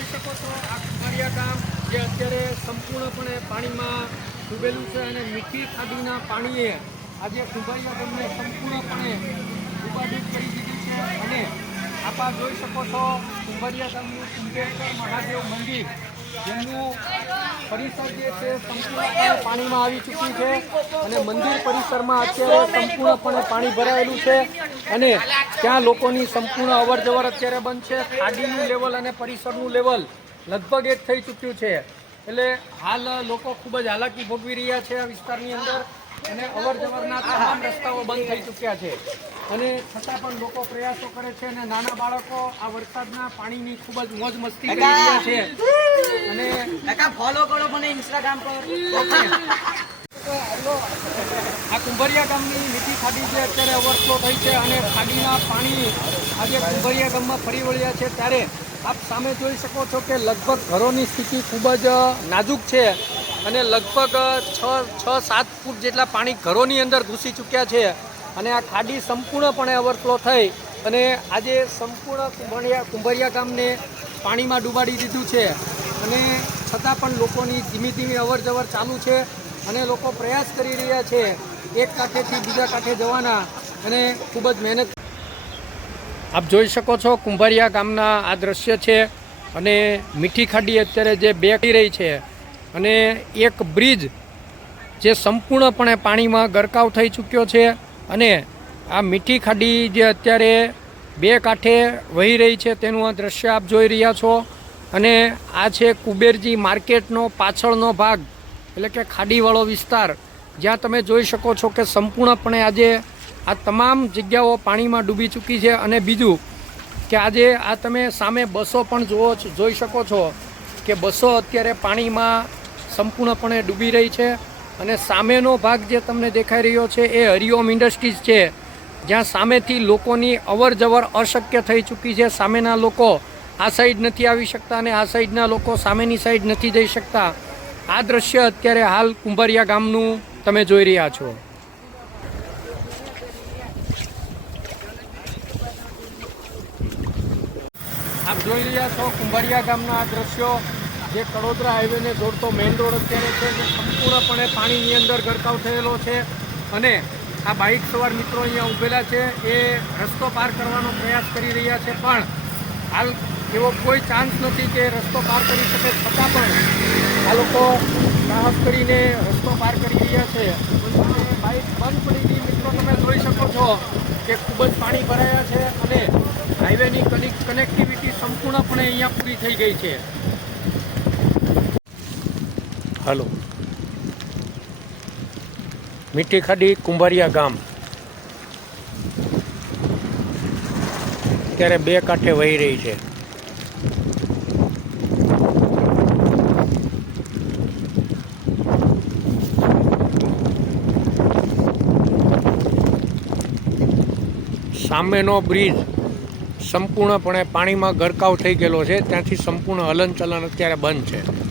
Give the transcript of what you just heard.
જોઈ શકો છો આ કુંભારિયા ગામ જે અત્યારે સંપૂર્ણપણે પાણીમાં ડૂબેલું છે અને મીઠી ખાડીના પાણીએ આજે કુંભારિયા ગામને સંપૂર્ણપણે ડૂબાડૂબ કરી દીધી છે. અને આપા જોઈ શકો છો કુંભારિયા ગામનું કુંભેશ્વર મહાદેવ મંદિર જેમનું પરિસર જે છે સંપૂર્ણપણે પાણીમાં આવી ચૂક્યું છે અને મંદિર પરિસરમાં અત્યારે સંપૂર્ણપણે પાણી ભરાયેલું છે અને ત્યાં લોકોની સંપૂર્ણ અવર જવર અત્યારે બંધ છે. ખાડીનું લેવલ અને પરિસરનું લેવલ લગભગ એક થઈ ચૂક્યું છે. એટલે હાલ લોકો ખૂબ જ હાલાકી ભોગવી રહ્યા છે આ વિસ્તારની અંદર અને અવર જવરના તમામ રસ્તાઓ બંધ થઈ ચૂક્યા છે. અને છતાં પણ લોકો પ્રયાસો કરે છે અને નાના બાળકો આ વરસાદના પાણીની ખૂબ જ મોજ મસ્તી કરી રહ્યા છે. કાકા ફોલો કરો મને ઇન્સ્ટાગ્રામ પર. આ કુંભરિયા ગામની મીઠી ખાડી જે અત્યારે ઓવરફ્લો થઈ છે અને ખાડીના પાણી આજે કુંભરિયા ગામમાં ફરી વળ્યા છે ત્યારે આપ સામે જોઈ શકો છો કે લગભગ ઘરોની સ્થિતિ ખૂબ જ નાજુક છે અને લગભગ છ છ, સાત ફૂટ જેટલા પાણી ઘરોની અંદર ઘૂસી ચૂક્યા છે અને આ ખાડી સંપૂર્ણપણે ઓવરફ્લો થઈ અને આજે સંપૂર્ણ કુંભરિયા કુંભરિયા ગામને પાણીમાં ડૂબાડી દીધું છે અને છતાં પણ લોકોની ધીમી ધીમી અવર જવર ચાલુ છે અને લોકો પ્રયાસ કરી રહ્યા છે એક કાંઠેથી બીજા કાંઠે જવાના અને ખૂબ જ મહેનત આપ જોઈ શકો છો કુંભારિયા ગામના આ દ્રશ્ય છે અને મીઠી ખાડી અત્યારે જે બે રહી છે અને એક બ્રિજ જે સંપૂર્ણપણે પાણીમાં ગરકાવ થઈ ચૂક્યો છે અને આ મીઠી ખાડી જે અત્યારે બે કાંઠે વહી રહી છે તેનું આ દ્રશ્ય આપ જોઈ રહ્યા છો. અને આ છે કુબેરજી માર્કેટનો પાછળનો ભાગ, એટલે કે ખાડીવાળો વિસ્તાર, જ્યાં તમે જોઈ શકો છો કે સંપૂર્ણપણે આજે આ તમામ જગ્યાઓ પાણીમાં ડૂબી ચૂકી છે. અને બીજું કે આજે આ તમે સામે બસો પણ જુઓ જોઈ શકો છો કે બસો અત્યારે પાણીમાં સંપૂર્ણપણે ડૂબી રહી છે. અને સામેનો ભાગ જે તમને દેખાઈ રહ્યો છે એ હરિઓમ ઇન્ડસ્ટ્રીઝ છે, જ્યાં સામેથી લોકોની અવર જવર અશક્ય થઈ ચૂકી છે. સામેના લોકો આ સાઈડ નથી આવી શકતા અને આ સાઈડના લોકો સામેની સાઈડ નથી જઈ શકતા. આ દ્રશ્ય અત્યારે હાલ કુંભારિયા ગામનું તમે જોઈ રહ્યા છો. આપ જોઈ રહ્યા છો કુંભારિયા ગામના આ દ્રશ્યો. જે કડોદરા હાઈવેને જોડતો મેઇન રોડ અત્યારે છે જે સંપૂર્ણપણે પાણીની અંદર ગરકાવ થયેલો છે અને આ બાઇક સવાર મિત્રો અહીંયા ઊભેલા છે. એ રસ્તો પાર કરવાનો પ્રયાસ કરી રહ્યા છે પણ હાલ એવો કોઈ ચાન્સ નથી કે રસ્તો પાર કરી શકે. છતાં પણ આ લોકો સાહસ કરીને રસ્તો પાર કરી રહ્યા છે. બાઇક બંધ પડી ગઈ મિત્રો, તમે જોઈ શકો છો કે ખૂબ જ પાણી ભરાયા છે અને હાઈવેની કનેક- કનેક્ટિવિટી સંપૂર્ણપણે અહીંયા પૂરી થઈ ગઈ છે. હલો. મીઠી ખાડી કુંભારિયા ગામ. અત્યારે બે કાંઠે વહી રહી છે. સામેનો બ્રિજ સંપૂર્ણપણે પાણીમાં ગરકાવ થઈ ગયેલો છે. ત્યાંથી સંપૂર્ણ હલનચલન અત્યારે બંધ છે.